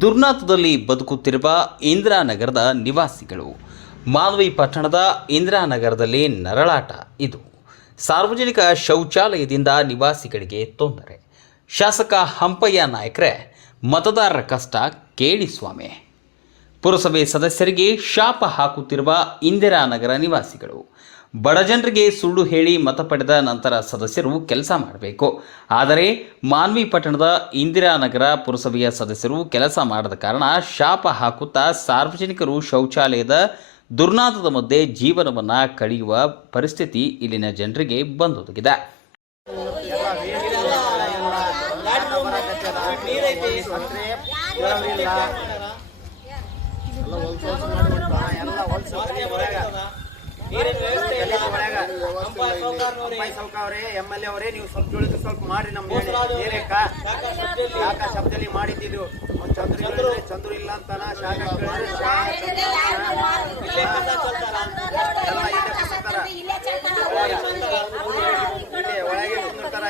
ದುರ್ನಾಥದಲ್ಲಿ ಬದುಕುತ್ತಿರುವ ಇಂದಿರಾನಗರದ ನಿವಾಸಿಗಳು. ಮಾಧವಿ ಪಟ್ಟಣದ ಇಂದಿರಾನಗರದಲ್ಲಿ ನರಳಾಟ ಇದು. ಸಾರ್ವಜನಿಕ ಶೌಚಾಲಯದಿಂದ ನಿವಾಸಿಗಳಿಗೆ ತೊಂದರೆ. ಶಾಸಕ ಹಂಪಯ್ಯ ನಾಯಕರೇ, ಮತದಾರರ ಕಷ್ಟ ಕೇಳಿ ಸ್ವಾಮಿ. ಪುರಸಭೆ ಸದಸ್ಯರಿಗೆ ಶಾಪ ಹಾಕುತ್ತಿರುವ ಇಂದಿರಾನಗರ ನಿವಾಸಿಗಳು. ಬಡಜನರಿಗೆ ಸುಳ್ಳು ಹೇಳಿ ಮತ ಪಡೆದ ನಂತರ ಸದಸ್ಯರು ಕೆಲಸ ಮಾಡಬೇಕು. ಆದರೆ ಮಾನ್ವಿ ಪಟ್ಟಣದ ಇಂದಿರಾನಗರ ಪುರಸಭೆಯ ಸದಸ್ಯರು ಕೆಲಸ ಮಾಡದ ಕಾರಣ ಶಾಪ ಹಾಕುತ್ತಾ ಸಾರ್ವಜನಿಕರು ಶೌಚಾಲಯದ ದುರ್ನಾಥದ ಮಧ್ಯೆ ಜೀವನವನ್ನು ಕಳೆಯುವ ಪರಿಸ್ಥಿತಿ ಇಲ್ಲಿನ ಜನರಿಗೆ ಬಂದೊದಗಿದೆ. ಎಂ ಎಲ್ ಎ ಅವರೇ ನೀವು ಸ್ವಲ್ಪ ಜೋಳಿಗೆ ಸ್ವಲ್ಪ ಮಾಡ್ರಿ ನಮ್ಮ ಏರಿಯಾಕ ಶಾಖ ಶಬ್ದಲ್ಲಿ ಮಾಡಿದ್ದು ಒಂದ್ ಚಂದ್ರು ಚಂದ್ರು ಇಲ್ಲ ಅಂತಾನ ಶಾಖ ಒಳಗೆ ಕುಂದಿರ್ತಾರ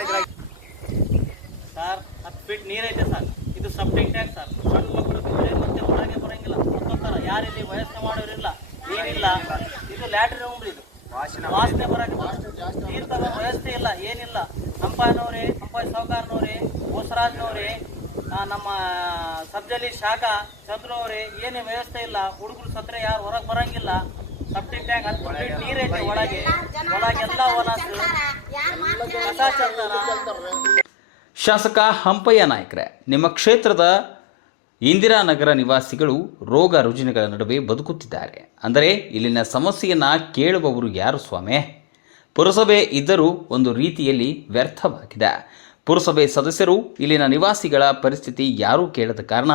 ಸರ್ ಹತ್ತು ಫೀಟ್ ನೀರೈತೆ ಸರ್ ಇದು ಸಬ್ಜೆಕ್ಟ್ ಟ್ಯಾಂಕ್ ಸರ್ ಸಣ್ಣ ಮಕ್ಕಳು ಮತ್ತೆ ಒಳಗೆ ಬರಂಗಿಲ್ಲ ಸತ್ತೋಗ್ತಾರ ಯಾರಿಲ್ಲಿ ವಯಸ್ಸು ಮಾಡೋರಿಲ್ಲ ಏನಿಲ್ಲ ಇದು ಲ್ಯಾಟ್ರಿನ್ ರೂಮ್ ಇದು ವಾಸನೆ ವಾಸನೆ ಬರಕ್ಕೆ ನೀರು ತಗೋ ವ್ಯವಸ್ಥೆ ಇಲ್ಲ ಏನಿಲ್ಲ ಹಂಪಾನವ್ರೆ ಹಂಪಾಯ್ ಸಾವುಕಾರನವ್ರೆ ಬೋಸರಾಜ್ನವ್ರೆ ನಮ್ಮ ಸಬ್ಜಲಿ ಶಾಖ ಚಂದ್ರು ಅವರೇ ಏನೇ ವ್ಯವಸ್ಥೆ ಇಲ್ಲ. ಹುಡುಗರು ಸತ್ರೆ ಯಾರು ಹೊರಗೆ ಬರಂಗಿಲ್ಲ. ಸಬ್ಜೆಕ್ಟ್ ಟ್ಯಾಂಕ್ ಹತ್ತು ಫೀಟ್ ನೀರೈತೆ ಒಳಗೆ. ಒಳಗೆಲ್ಲ ಕಸ ಶಾಸಕ ಹಂಪಯ್ಯ ನಾಯ್ಕರೇ ನಿಮ್ಮ ಕ್ಷೇತ್ರದ ಇಂದಿರಾನಗರ ನಿವಾಸಿಗಳು ರೋಗ ರುಜಿನಗಳ ನಡುವೆ ಬದುಕುತ್ತಿದ್ದಾರೆ. ಅಂದರೆ ಇಲ್ಲಿನ ಸಮಸ್ಯೆಯನ್ನು ಕೇಳುವವರು ಯಾರು ಸ್ವಾಮಿ? ಪುರಸಭೆ ಇದ್ದರೂ ಒಂದು ರೀತಿಯಲ್ಲಿ ವ್ಯರ್ಥವಾಗಿದೆ. ಪುರಸಭೆ ಸದಸ್ಯರು, ಇಲ್ಲಿನ ನಿವಾಸಿಗಳ ಪರಿಸ್ಥಿತಿ ಯಾರೂ ಕೇಳದ ಕಾರಣ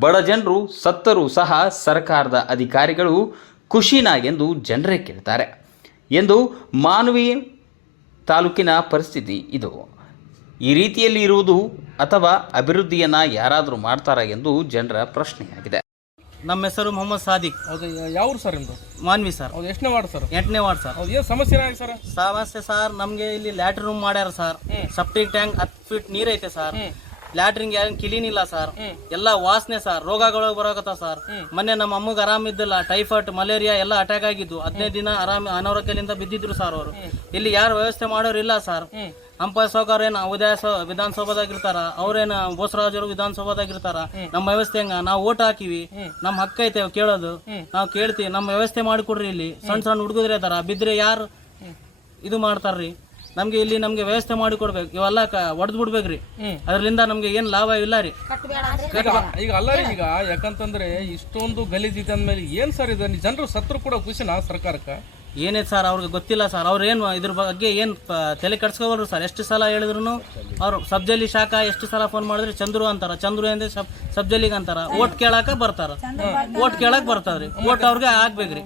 ಬಡ ಜನರು, ಸತ್ತರೂ ಸಹ ಸರ್ಕಾರದ ಅಧಿಕಾರಿಗಳು ಖುಷಿನ ಎಂದು ಜನರೇ ಕೇಳ್ತಾರೆ. ಎಂದು ಮಾನವಿ ತಾಲೂಕಿನ ಪರಿಸ್ಥಿತಿ ಇದು. ಈ ರೀತಿಯಲ್ಲಿ ಇರುವುದು ಅಥವಾ ಅಭಿವೃದ್ಧಿಯನ್ನು ಯಾರಾದರೂ ಮಾಡ್ತಾರಾ ಎಂದು ಜನರ ಪ್ರಶ್ನೆಯಾಗಿದೆ. ನಮ್ಮ ಹೆಸರು ಮೊಹಮ್ಮದ್ ಸಾದಿಕ್. ಹೌದು ಯಾವ ಸರ್ ನಿಮ್ದು? ಮಾನ್ವಿ ಸರ್. ಹೌದು ಎಷ್ಟನೇ ವಾರ್ಡ್ ಸರ್? ಎಂಟನೇ ವಾರ್ಡ್ ಸರ್. ಹೌದು ಏನು ಸಮಸ್ಯೆ ಸರ್? ಸಮಸ್ಯೆ ಸರ್ ನಮಗೆ ಇಲ್ಲಿ ಲ್ಯಾಟ್ರಿನ್ ರೂಮ್ ಮಾಡ್ಯಾರ ಸರ್. ಸಪ್ಟಿಕ್ ಟ್ಯಾಂಕ್ ಹತ್ತು ಫೀಟ್ ನೀರ್ ಐತೆ ಸರ್. ಲ್ಯಾಟ್ರಿನ್ ಯಾರು ಕ್ಲೀನ್ ಇಲ್ಲ ಸರ್. ಎಲ್ಲ ವಾಸನೆ ಸರ್ ರೋಗಗಳು ಬರೋಕತ್ತ ಸರ್. ಮೊನ್ನೆ ನಮ್ಮ ಅಮ್ಮಗೆ ಆರಾಮ್ ಇದ್ದಿಲ್ಲ ಟೈಫಾಯ್ಡ್ ಮಲೇರಿಯಾ ಎಲ್ಲ ಅಟ್ಯಾಕ್ ಆಗಿದ್ದು ಹದಿನೈದು ದಿನ ಆರಾಮ್ ಅನಾರೋಗ್ಯದಿಂದ ಬಿದ್ದಿದ್ರು ಸರ್ ಅವರು. ಇಲ್ಲಿ ಯಾರು ವ್ಯವಸ್ಥೆ ಮಾಡೋರು ಇಲ್ಲ ಸರ್. ಅಂಪಾಯ ಸೌಕರ್ ಏನು ಉದಯ ವಿಧಾನಸೌಧದಾಗಿರ್ತಾರ ಇರ್ತಾರ ಅವ್ರೇನ ಬೋಸರಾಜರು ವಿಧಾನಸೌಧದಾಗಿರ್ತಾರ ನಮ್ಮ ವ್ಯವಸ್ಥೆ ಹೆಂಗ? ನಾವು ಓಟ್ ಹಾಕಿವಿ. ನಮ್ಮ ಹಕ್ಕ ಐತೆ ಕೇಳೋದು. ನಾವು ಕೇಳ್ತೀವಿ. ನಮ್ಮ ವ್ಯವಸ್ಥೆ ಮಾಡಿಕೊಡ್ರಿ ಇಲ್ಲಿ. ಸಣ್ಣ ಸಣ್ಣ ಹುಡುಗದ್ರೆ ಇದಾರ. ಬಿದ್ರೆ ಯಾರು ಇದು ಮಾಡ್ತಾರ್ರಿ? ನಮ್ಗೆ ಇಲ್ಲಿ ನಮ್ಗೆ ವ್ಯವಸ್ಥೆ ಮಾಡಿ ಕೊಡ್ಬೇಕು ಇವೆಲ್ಲ ಒಡೆದ್ ಬಿಡ್ಬೇಕ್ರಿ. ಅದರಿಂದ ನಮ್ಗೆ ಏನ್ ಲಾಭ ಇಲ್ಲ ರೀ. ಈಗ ಈಗ ಅಲ್ಲ ರೀ ಈಗ ಯಾಕಂತಂದ್ರೆ ಇಷ್ಟೊಂದು ಗಲೀಜ್ ಇದೆ ಅಂದ್ಮೇಲೆ ಏನ್ ಸರ್ ಇದು? ಜನರು ಸತ್ರು ಕೂಡ ಖುಷಿನಾ ಸರ್ಕಾರಕ್ಕೆ. ಏನೇ ಸರ್ ಅವ್ರಿಗೆ ಗೊತ್ತಿಲ್ಲ ಸರ್ ಅವ್ರು ಏನು ಇದ್ರ ಬಗ್ಗೆ ಏನು ತಲೆ ಕಟ್ಸ್ಕೋಬಲ್ರು ಸರ್. ಎಷ್ಟು ಸಲ ಹೇಳಿದ್ರು ಅವ್ರು ಸಬ್ಜಲಿ ಶಾಖ ಎಷ್ಟು ಸಲ ಫೋನ್ ಮಾಡಿದ್ರೆ ಚಂದ್ರು ಅಂತಾರ. ಚಂದ್ರು ಅಂದ್ರೆ ಸಬ್ ಸಬ್ಜಲಿಗೆ ಅಂತಾರ. ಓಟ್ ಕೇಳಾಕ ಬರ್ತಾರ. ಓಟ್ ಕೇಳಕ್ ಬರ್ತಾವ್ರಿ ಓಟ್ ಅವ್ರಿಗೆ ಆಗ್ಬೇಕ್ರಿ.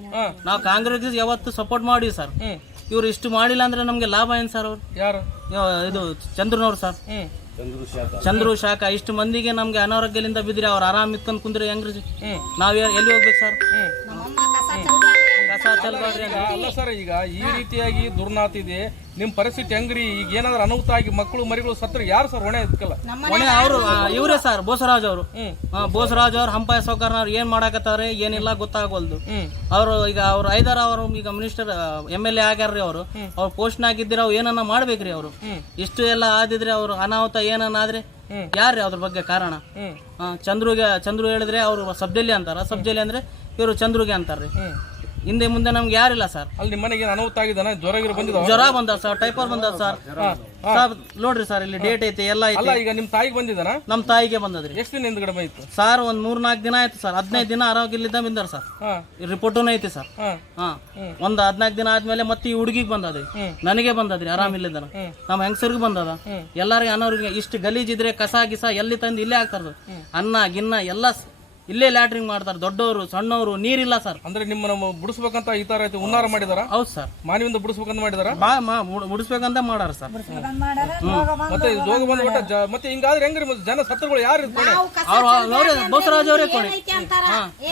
ನಾವು ಕಾಂಗ್ರೆಸ್ ಯಾವತ್ತು ಸಪೋರ್ಟ್ ಮಾಡಿವಿ ಸರ್. ಇವ್ರು ಇಷ್ಟು ಮಾಡಿಲ್ಲ ಅಂದ್ರೆ ನಮ್ಗೆ ಲಾಭ ಏನ್ ಸರ್ ಅವ್ರು? ಯಾರು? ಇದು ಚಂದ್ರನವ್ರು ಸರ್. ಚಂದ್ರು ಶಾಖ. ಇಷ್ಟು ಮಂದಿಗೆ ನಮ್ಗೆ ಅನಾರೋಗ್ಯದಿಂದ ಬಿದ್ರಿ. ಅವ್ರು ಆರಾಮ್ ಇತ್ಕೊಂಡ್ ಕುಂದ್ರೆ ಹೆಂಗ್ರಿ? ನಾವ್ ಎಲ್ಲಿ ಹೋಗ್ಬೇಕು ಸರ್? ಅಲ್ಲ ಸರ್ ಈಗ ಈ ರೀತಿಯಾಗಿ ದುರ್ನಾತಿದೆ. ನಿಮ್ ಪರಿಸ್ಥಿತಿ ಹೆಂಗ್ರಿ? ಈಗ ಏನಾದ್ರೂ ಅನಾಹುತ ಆಗಿ ಮಕ್ಕಳು ಮರಿಗಳು ಸತ್ರ ಯಾರು ಸರ್ ಹೊಣೆ ಇದಕ್ಕಲ್ಲ ಹೊಣೆ ಅವರು ಇವರೇ ಸರ್ ಬೋಸರಾಜ್ ಅವರು. ಬೋಸರಾಜ್ ಅವ್ರು ಹಂಪಾಯ ಸೌಕರ್ನವ್ರು ಏನ್ ಮಾಡಾಕತ್ತಾರೆ ಏನಿಲ್ಲ ಗೊತ್ತಾಗವಲ್ದು ಅವರು ಈಗ ಅವ್ರ ಐದಾರ ಅವರು ಈಗ ಮಿನಿಸ್ಟರ್ ಎಂ ಎಲ್ ಎ ಆಗ್ಯಾರ್ರಿ ಅವರು. ಅವ್ರ ಪೋಸ್ಟ್ ನಾಗಿದ್ದೀರ ಅವ್ರು ಏನನ್ನ ಮಾಡ್ಬೇಕ್ರಿ ಅವರು. ಇಷ್ಟು ಎಲ್ಲ ಆದಿದ್ರೆ ಅವ್ರು ಅನಾಹುತ ಏನನ್ನ ಆದ್ರೆ ಯಾರ್ರಿ ಅದ್ರ ಬಗ್ಗೆ ಕಾರಣ? ಆ, ಚಂದ್ರುಗೆ ಚಂದ್ರು ಹೇಳಿದ್ರೆ ಅವ್ರು ಸಬ್ಜಲಿ ಅಂತಾರ. ಸಬ್ಜಲಿ ಅಂದ್ರೆ ಇವರು ಚಂದ್ರುಗೆ ಅಂತಾರ್ರಿ. ಹಿಂದೆ ಮುಂದೆ ನಮ್ಗೆ ಯಾರಿಲ್ಲ ಸರ್ ಅಲ್ಲಿ ನಿಮ್ಮ ಮನೆಗೆ ಅನುಭವ ಅನಾಹುತ ಆಗಿದಾನ ಜ್ವರ ಗಿರ ಬಂದಿದಾವ ಜ್ವರ ಬಂದ ಸರ್ ಟೈಪರ್ ಬಂದ ಸರ್ ಸರ್ ನೋಡ್ರಿ ಸರ್ ಇಲ್ಲಿ ಡೇಟ್ ಐತೆ ಎಲ್ಲ ಐತಿ. ಅಲ್ಲ ಈಗ ನಿಮ್ ತಾಯಿಗೆ ಬಂದಿದಾನ ನಮ್ ತಾಯಿಗೆ ಬಂದದ್ರಿ. ಎಷ್ಟು ದಿನ ಹಿಂದ್ಗಡೆ ಬಂದಿತ್ತು ಸರ್ ಒಂದ್ ಮೂರ್ ನಾಲ್ಕು ದಿನ ಆಯ್ತು ಸರ್ ಹದಿನೈದು ದಿನ ಆರೋಗ್ಯಲಿದ್ದ ಬಂದಾರ ಸರ್ ಹಾ. ರಿಪೋರ್ಟೂ ಐತಿ ಸರ್ ಹಾ. ಹಾ. ಒಂದ್ ಹದಿನಾಲ್ಕು ದಿನ ಆದ್ಮೇಲೆ ಮತ್ತೆ ಈ ಹುಡುಗಿಗೆ ಬಂದದ್ರಿ. ನನಗೆ ಬಂದದ್ರಿ ಆರಾಮಿಲ್ಲದನ ನಮ್ಮ ಹೆಂಗಸರಿಗೂ ಬಂದದ. ಎಲ್ಲಾರಿಗೆ ಅನ್ನೋರಿಗೆ ಇಷ್ಟು ಗಲೀಜಿದ್ರೆ ಕಸ ಗಿಸ ಎಲ್ಲಿ ತಂದು ಇಲ್ಲೇ ಹಾಕ್ತಾರ ಅನ್ನ ಗಿನ್ನ ಎಲ್ಲ ಇಲ್ಲೇ ಲ್ಯಾಟ್ರಿಂಗ್ ಮಾಡ್ತಾರೆ. ದೊಡ್ಡವರು ಸಣ್ಣವರು ನೀರಿಲ್ಲ ಸರ್. ಅಂದ್ರೆ ನಿಮ್ಮನ್ನ ಬಿಡಿಸ್ಬೇಕಂತ ಈ ತರ ಐತೆ ಉನ್ನಾರ ಮಾಡಿದಾರ? ಹೌದು ಸರ್. ಮಾನವಿಂದ ಬಿಡಿಸ್ಬೇಕಂತ ಮಾಡಿದಾರ? ಬಾ ಮಾ ಮುಡಿಸ್ಬೇಕಂತ ಮಾಡಾರ ಸರ್. ಮತ್ತೆ ಜೋಗ ಬಂದ್ಬಿಟ್ಟ ಮತ್ತೆ ಹಿಂಗಾದ್ರೆ ಹೆಂಗ್ರಿ ಮತ್ತೆ ಜನ ಸತ್ರಗಳು ಯಾರು ಇರ್ತಾರೆ? ಅವ್ರು ಅವರೇ ಕೊಡಿ.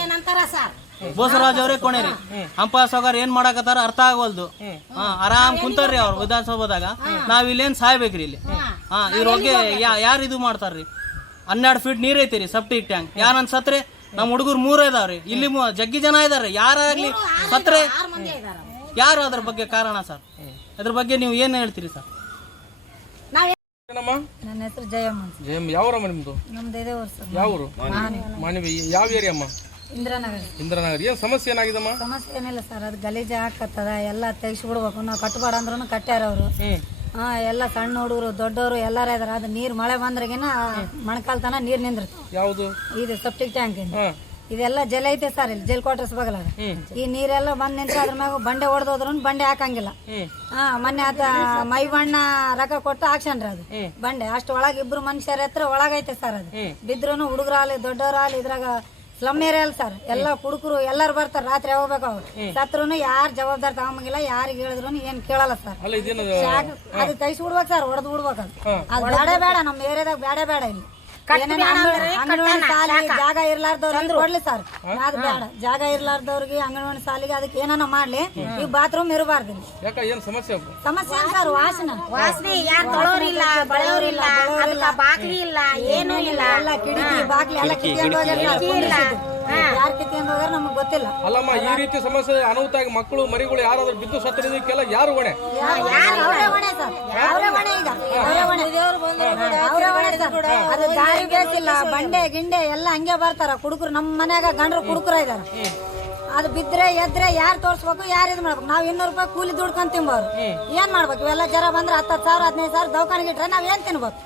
ಏನಂತಾರ ಸರ್? ಬೋಸರಾಜ್ ಅವರೇ ಕೊನೆರಿ ಹಂಪ ಸಾಗರ್ ಏನ್ ಮಾಡಾಕತ್ತಾರ ಅರ್ಥ ಆಗವಲ್ದು ಹಾ ಆರಾಮ್ ಕುಂತಾರ್ರಿ ಅವ್ರು ವಿಧಾನಸೌಧದಾಗ. ನಾವ್ ಇಲ್ಲೇನ್ ಸಾಯ್ಬೇಕ್ರಿ ಇಲ್ಲಿ. ಹಾ. ಇವ್ರ ಬಗ್ಗೆ ಯಾರು ಯಾರ್ ಇದು ಮಾಡ್ತಾರ್ರಿ? ಹನ್ನೆರಡು ಫೀಟ್ ನೀರ್ ಐತಿ ರೀ ಸೆಪ್ಟಿಕ್ ಟ್ಯಾಂಕ್ ಯಾರನ್ ಸತ್ರೆ? ನಮ್ಮ ಹುಡುಗರು ಮೂರ ಇದಾವ್ರಿ ಇಲ್ಲಿ ಮೂ- ಜಗ್ಗಿ ಜನ ಇದಾರೆ. ಯಾರಾಗ್ಲಿ ಸತ್ರೆ ಯಾರು ಅದ್ರ ಬಗ್ಗೆ ಕಾರಣ ಸರ್? ಅದ್ರ ಬಗ್ಗೆ ನೀವು ಏನ್ ಹೇಳ್ತೀರಿ ಸರ್? ನನ್ನ ಹೆಸರು ಜಯಮ್ಮ ಅಂತ. ಜಯಮ್ ಯಾವರಮ್ಮ ನಿಮ್ದು? ನಮ್ದು ಇದೇ ಊರು ಸರ್. ಯಾವ ಊರು ಮಾನವಿ. ಯಾವ ಏರಿಯಾ ಅಮ್ಮ ಇಂದಿರಾನಗರ. ಇಂದ್ರನಗರ್. ಏನ್ ಸಮಸ್ಯೆ ಏನಾಗಿದಮ್ಮ? ಸಮಸ್ಯೆ ಏನಿಲ್ಲ ಸರ್ ಅದು ಗಲೀಜು ಹಾಕತ್ತದ ಎಲ್ಲ ತೆಗಿಸಿ ಬಿಡ್ಬೇಕು ನಾವು ಕಟ್ಟಬೇಡ ಅಂದ್ರೂ ಕಟ್ಟ್ಯಾರ ಅವರು. ಹಾ ಎಲ್ಲ ಸಣ್ಣ ಹುಡುಗರು ದೊಡ್ಡವರು ಎಲ್ಲಾರ ಇದಾರ. ಅದು ನೀರು ಮಳೆ ಬಂದ್ರಗಿನ ಮಣಕಾಲ್ ತನ ನೀರು ನಿಂದ್ರತಿ ಯಾವುದು? ಇದು ಸೆಪ್ಟಿಕ್ ಟ್ಯಾಂಕ್ ಇಂದ. ಇದೆಲ್ಲ ಜಲ ಐತೆ ಸರ್ ಇಲ್ಲಿ ಜಲ್ ಕ್ವಾರ್ಟರ್ಸ್ ಬಗಲಾಗ. ಈ ನೀರೆಲ್ಲ ಬಂದ್ ನಿಂತ್ರ ಅದ್ರ ಮ್ಯಾಗ ಬಂಡೆ ಹೊಡೆದೋದ್ರು ಬಂಡೆ ಹಾಕಂಗಿಲ್ಲ. ಹಾ ಮೊನ್ನೆ ಆತ ಮೈ ಬಣ್ಣ ರೊಕ್ಕ ಕೊಟ್ಟು ಹಾಕ್ಸನ್ರಿ ಅದು. ಬಂಡೆ ಅಷ್ಟು ಒಳಗೆ ಇಬ್ರು ಮನುಷ್ಯರ ಹತ್ರ ಒಳಗೈತೆ ಸರ್ ಅದು. ಬಿದ್ರು ಹುಡುಗರಾಲಿ ದೊಡ್ಡವರಾಲಿ ಇದ್ರಾಗ ಸ್ಲಮ್ ಏರಿಯಾ ಅಲ್ಲ ಸರ್. ಎಲ್ಲ ಕುಡುಕರು ಎಲ್ಲರೂ ಬರ್ತಾರೆ. ರಾತ್ರಿ ಹೋಗ್ಬೇಕು ಅವ್ರು. ಸತ್ರುನು ಯಾರು ಜವಾಬ್ದಾರಿ ತಗೊಂಬಂಗಿಲ್ಲ ಯಾರಿಗೆ ಹೇಳಿದ್ರು ಏನ್ ಕೇಳಲ್ಲ ಸರ್. ಶಾಕ್- ಅದು ತೈಸ್ ಬಿಡ್ಬೇಕು ಸರ್ ಹೊಡೆದು ಬಿಡ್ಬೇಕು ಅದು ಅದು ಬೇಡ ಬೇಡ ನಮ್ಮ ಏರಿಯಾದಾಗ ಬೇಡ ಬೇಡ ಇಲ್ಲಿ. ಜಾಗ ಇರ್ಲಾರ್ದವ್ರಿಗೆ ಕೊಡ್ಲಿ ಸರ್. ಜಾಗ ಬೇಡ. ಜಾಗ ಇರ್ಲಾರ್ದವ್ರಿಗೆ ಅಂಗನವಾಡಿ ಸಾಲಿಗೆ ಅದಕ್ಕೆ ಏನಾನ ಮಾಡ್ಲಿ. ಈ ಬಾತ್ರೂಮ್ ಇರಬಾರ್ದು ಇಲ್ಲಿ. ಸಮಸ್ಯೆ? ಸಮಸ್ಯೆ ಸರ್? ವಾಸನ. ವಾಸನೆ ಯಾರು ತೊಳೋರಿಲ್ಲ ಬಳೆಯೋರಿಲ್ಲ ಅದಕ್ಕ ಬಾಕ್ಲಿ ಇಲ್ಲ ಏನೂ ಇಲ್ಲ. ಎಲ್ಲ ಕಿಡಿ ಬಾಗ್ಲಿ ಎಲ್ಲ ಸರ್, ಕುಂದ್ರಿಸಿದ್ದು. ಯಾರ್ ಕಿತ್ಕೊಂಡು ಹೋಗ್ಯಾರ ನಮಗ್ ಗೊತ್ತಿಲ್ಲ. ಅಲ್ಲಮ್ಮ ಈ ರೀತಿ ಸಮಸ್ಯೆ ಅನಾಹುತ ಆಗಿ ಮಕ್ಕಳು ಮರಿಗಳು ಯಾರಾದ್ರೂ ಬಿದ್ದು ಸತ್ತರಿದಕ್ಕೆಲ್ಲ ಯಾರು ಹೊಣೆ? ಅವರೇ ಹೊಣೆ? ಸರ್? ಅವರೇ ಹೊಣೆ? ಈಗ? ಅವರೇ ಹೊಣೆ? ಅವರೇ ಹೊಣೆ ಸರ್? ಅದು ದಾರಿ ಬೇಸಿಲ್ಲ ಬಂಡೆ ಗಿಂಡೆ ಎಲ್ಲ ಹಂಗೆ ಬರ್ತಾರ. ಕುಡುಕರು ನಮ್ಮ ಮನೆಯಾಗ ಗಂಡ್ರು ಕುಡುಕರ ಇದಾರೆ. ಅದು ಬಿದ್ರೆ ಎದ್ರೆ ಯಾರು ತೋರಿಸ್ಬೇಕು ಯಾರು ಇದು ಮಾಡ್ಬೇಕು? ನಾವು ಇನ್ನೂರು ರೂಪಾಯಿ ಕೂಲಿ ದುಡ್ಕೊಂಡು ತಿನ್ಬೋದು ಏನ್ ಮಾಡ್ಬೇಕು? ಇವೆಲ್ಲ ಜರ ಬಂದ್ರೆ ಹತ್ತು ಸಾವಿರ ಹದಿನೈದು ಸಾವಿರ ದವಾಖಾನೆಗೆ ಇಟ್ರೆ ನಾವ್ ಏನ್ ತಿನ್ಬೇಕು?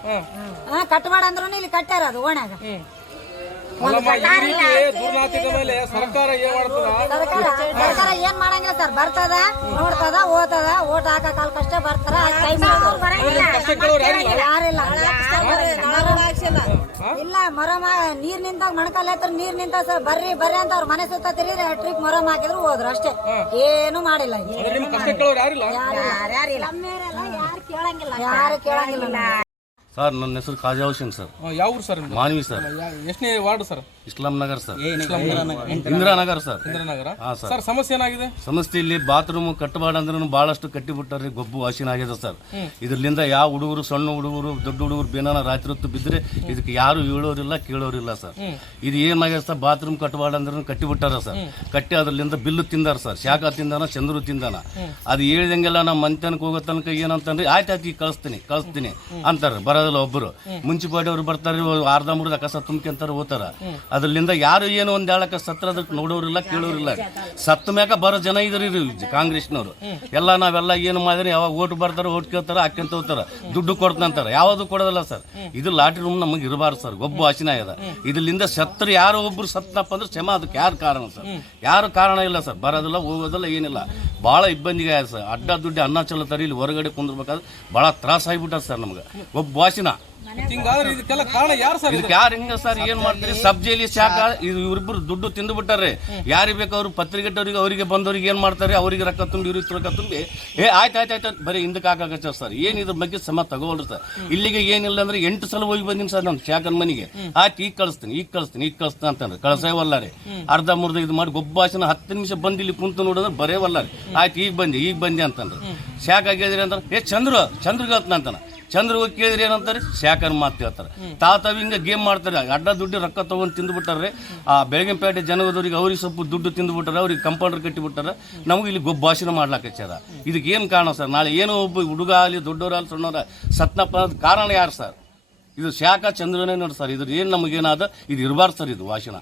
ಕಟ್ ಅಂದ್ರೂ ಇಲ್ಲಿ ಕಟ್ಟ್ಯಾರ ಅದು ಓಣ್ಯಾಗ. ಮೇಲೆ ಸರ್ಕಾರ ಏನ್ ಮಾಡ್ತದ? ಸರ್ಕಾರ ಏನ್ ಮಾಡಂಗಿಲ್ಲ ಸರ್. ಬರ್ತದ ನೋಡ್ತದ ಓದ್ತದ ಓಟ್ ಹಾಕಕ್ ಅಲ್ ಕಷ್ಟ ಬರ್ತಾರ ಯಾರಿಲ್ಲ ಇಲ್ಲ. ಮೊರಮ ನೀರ್ ನಿಂತಾಗ ಮಣಕಾಲ ಹತ್ರ ನೀರ್ ನಿಂತ ಸರ್. ಬರ್ರಿ ಬರ್ರಿ ಅಂತ ಅವ್ರ ಮನೆ ಸುತ್ತ ತಿರುಗಿ ಟ್ರಿಪ್ ಮೊರಮ್ ಹಾಕಿದ್ರು ಹೋದ್ರು ಅಷ್ಟೇ. ಏನು ಮಾಡಿಲ್ಲ ಯಾರು ಕೇಳಂಗಿಲ್ಲ. ಯಾರು ಕೇಳಂಗಿಲ್ಲ. ಸರ್ ನನ್ನ ಹೆಸರು ಖಾಜಾ ಹುಸೇನ್ ಸರ್. ಯಾವ ಊರು ಸರ್ ನಿಮ್ದು? ಮಾನ್ವಿ ಸರ್. ಯಾ- ಎಷ್ಟನೇ ward sir? Islam Nagar sir. Indranagar ಹಾ ಸರ್. ಸರ್ ಸಮಸ್ಯೆ ಏನಾಗಿದೆ? ಸಮಸ್ಯೆ ಇಲ್ಲಿ ಬಾತ್ರೂಮ್ ಕಟ್ಟಬಾರ್ಡ್ ಅಂದ್ರೂ ಬಹಳಷ್ಟು ಕಟ್ಟಿಬಿಟ್ಟಾರ್ರಿ ಗೊಬ್ಬು ವಾಸಿನ ಆಗ್ಯದ ಸರ್. ಇದರಿಂದ ಯಾವ ಹುಡುಗರು ಸಣ್ಣ ಹುಡುಗರು ದೊಡ್ಡ ಹುಡುಗರು ಬೇನಾನ ರಾತ್ರಿ ಹೊತ್ತು ಬಿದ್ದರೆ ಇದಕ್ಕೆ ಯಾರು ಹೇಳೋರಿಲ್ಲ ಕೇಳೋರಿಲ್ಲ ಸರ್. ಇದು ಏನಾಗ್ಯದ ಸರ್ ಬಾತ್ರೂಮ್ ಕಟ್ಟಬಾರ್ದು ಅಂದ್ರೂ ಕಟ್ಟಿಬಿಟ್ಟಾರ ಸರ್. ಕಟ್ಟಿ ಅದರಿಂದ ಬಿಲ್ಲು ತಿಂದಾರ ಸರ್. ಶಾಖ ತಿಂದಾನ ಚಂದ್ರು ತಿಂದಾನ. ಅದು ಹೇಳಿದಂಗೆಲ್ಲ ನಮ್ಮ ಮಂತ್ಯಾನಕ್ಕೆ ಹೋಗೋ ತನಕ ಏನಂತಂದ್ರೆ ಆಯ್ತು ಆಯ್ತು ಈಗ ಕಳಿಸ್ತೀನಿ ಕಳಿಸ್ತೀನಿ ಅಂತಾರೆ. ಬರೋದಿಲ್ಲ ಒಬ್ಬರು ಮುನ್ಸಿಪಾಲ್ಟಿ ಅವ್ರು ಬರ್ತಾರೆ ಅರ್ಧ ಮುರ್ಧ ಕಸ ತುಂಬ್ಕೊಂತಾರೆ ಹೋಗ್ತಾರ. ಅದ್ರಲ್ಲಿಂದ ಯಾರು ಏನು ಒಂದು ಹೇಳಕ್ಕೆ ಸತ್ರ ಅದಕ್ಕೆ ನೋಡೋರಿಲ್ಲ, ಕೇಳೋರಿಲ್ಲ. ಸತ್ತ ಮ್ಯಾಕ ಬರೋ ಜನ ಇದ್ರಿ ಕಾಂಗ್ರೆಸ್ನವರು. ಎಲ್ಲ ನಾವೆಲ್ಲ ಏನು ಮಾಡಿದ್ರೆ ಯಾವಾಗ ಓಟ್ ಬರ್ತಾರ ಓಟ್ ಕೇಳ್ತಾರ ಹಾಕ್ಯಂತ ಹೋಗ್ತಾರೆ. ದುಡ್ಡು ಕೊಡ್ತಂತಾರ ಯಾವುದು ಕೊಡೋದಿಲ್ಲ ಸರ್. ಇದು ಲಾಟ್ರಿ ರೂಮ್ ನಮಗೆ ಇರಬಾರ್ದು ಸರ್. ಒಬ್ಬ ವಾಸಿನ ಇದೆ ಇದರಿಂದ ಸತ್ರ ಯಾರೋ ಒಬ್ರು ಸತ್ತನಪ್ಪ ಅಂದ್ರೆ ಕ್ಷಮ, ಅದಕ್ಕೆ ಯಾರು ಕಾರಣ ಸರ್? ಯಾರು ಕಾರಣ ಇಲ್ಲ ಸರ್. ಬರೋದಿಲ್ಲ, ಹೋಗೋದಿಲ್ಲ, ಏನಿಲ್ಲ. ಭಾಳ ಇಬ್ಬಂದಿಗೆ ಸರ್. ಅಡ್ಡ ದುಡ್ಡು ಅನ್ನ ಚಲತಾರೆ ಇಲ್ಲಿ ಹೊರಗಡೆ ಕುಂದ್ರಬೇಕಾದ್ರೆ ಭಾಳ ತ್ರಾಸ ಆಗಿಬಿಟ್ಟದ ಸರ್ ನಮ್ಗೆ. ಒಬ್ಬ ವಾಸಿನ ಇದಕ್ಕೆ ಯಾರು ಹಿಂಗ ಸರ್ ಏನ್ ಮಾಡ್ತೀರಿ? ಸಬ್ಜೆಲಿ ಶಾಖ ಇದು ಇವ್ರಿಬ್ರು ದುಡ್ಡು ತಿಂದು ಬಿಟ್ಟಾರೆ. ಯಾರಿಗೆ ಬೇಕು ಅವ್ರು? ಪತ್ರಿಕೆಟ್ಟವ್ರಿಗೆ ಅವರಿಗೆ ಬಂದವ್ರಿಗೆ ಏನ್ ಮಾಡ್ತಾರೆ? ಅವರಿಗೆ ರೊಕ್ಕ ತುಂಬಿ ಇವ್ರಿಗೆ ರೊಕ್ಕ ತುಂಬಿ. ಏ ಆಯ್ತು ಆಯ್ತು ಆಯ್ತು ಬರೀ ಹಿಂದಕ್ಕೆ ಹಾಕಾಗತ್ತ ಸರ್. ಏನ್ ಇದ್ರ ಬಗ್ಗೆ ಸಮ ತಗೋಲ್ರಿ ಸರ್. ಇಲ್ಲಿಗೆ ಏನಿಲ್ಲ ಅಂದ್ರೆ ಎಂಟು ಸಲ ಹೋಗಿ ಬಂದಿನಿ ಸರ್ ನಮ್ ಶಾಖನ್ ಮನೆಗೆ. ಆಯ್ತು ಈಗ ಕಳಿಸ್ತೀನಿ ಈಗ ಕಳಿಸ್ತೀನಿ ಈಗ ಕಳಿಸ್ತೀನಿ ಅಂತಂದ್ರೆ. ಕಳಸೇ ರೀ ಅರ್ಧ ಮುರ್ಧ ಇದು ಮಾಡಿ ಗೊಬ್ಬಾಸಿನ ಹತ್ತು ನಿಮಿಷ ಬಂದು ಇಲ್ಲಿ ಕುಂತು ನೋಡಿದ್ರೆ ಬರೇ ರೀ ಆಯ್ತು ಈಗ ಬಂದೆ ಈಗ ಬಂದೆ ಅಂತಂದ್ರೆ. ಶಾಖ ಆಗಿದ್ರಿ ಅಂದ್ರೆ ಏ ಚಂದ್ರು ಚಂದ್ರಗತ್ನ ಅಂತಾನ. ಚಂದ್ರ ಹೋಗಿ ಕೇಳಿದ್ರೆ ಏನಂತಾರೆ? ಶಾಖರ್ ಮಾತು ಹೇಳ್ತಾರೆ. ತಾವ್ ತಾವ್ ಹಿಂಗೆ ಗೇಮ್ ಮಾಡ್ತಾರೆ. ಅಡ್ಡ ದುಡ್ಡು ರೊಕ್ಕ ತಗೊಂಡು ತಿಂದುಬಿಟ್ಟಾರೆ. ಆ ಬೆಳಗಿನಪೇಟೆ ಜನದವ್ರಿಗೆ ಅವ್ರಿಗೆ ಸ್ವಲ್ಪ ದುಡ್ಡು ತಿಂದುಬಿಟ್ಟಾರೆ. ಅವ್ರಿಗೆ ಕಂಪೌಂಡರ್ ಕಟ್ಟಿಬಿಟ್ಟಾರೆ. ನಮಗೆ ಇಲ್ಲಿ ಗೊಬ್ಬ ಭಾಷಣ ಮಾಡ್ಲಾಕಚ್ಚಾರ ಇದಕ್ಕೆ ಏನು ಕಾರಣ ಸರ್? ನಾಳೆ ಏನೋ ಒಬ್ಬ ಹುಡುಗ ಆಗಲಿ ದೊಡ್ಡವರಾಗಲಿ ಸಣ್ಣವರ ಸತ್ನಪ್ಪ ಅನ್ನೋದು ಕಾರಣ ಯಾರು ಸರ್? ಇದು ಶಾಖ ಚಂದ್ರನೇ ನೋಡಿ ಸರ್. ಇದ್ರ ಏನು ನಮಗೇನಾದ? ಇದು ಇರಬಾರ್ದು ಸರ್ ಇದು ಭಾಷಣ.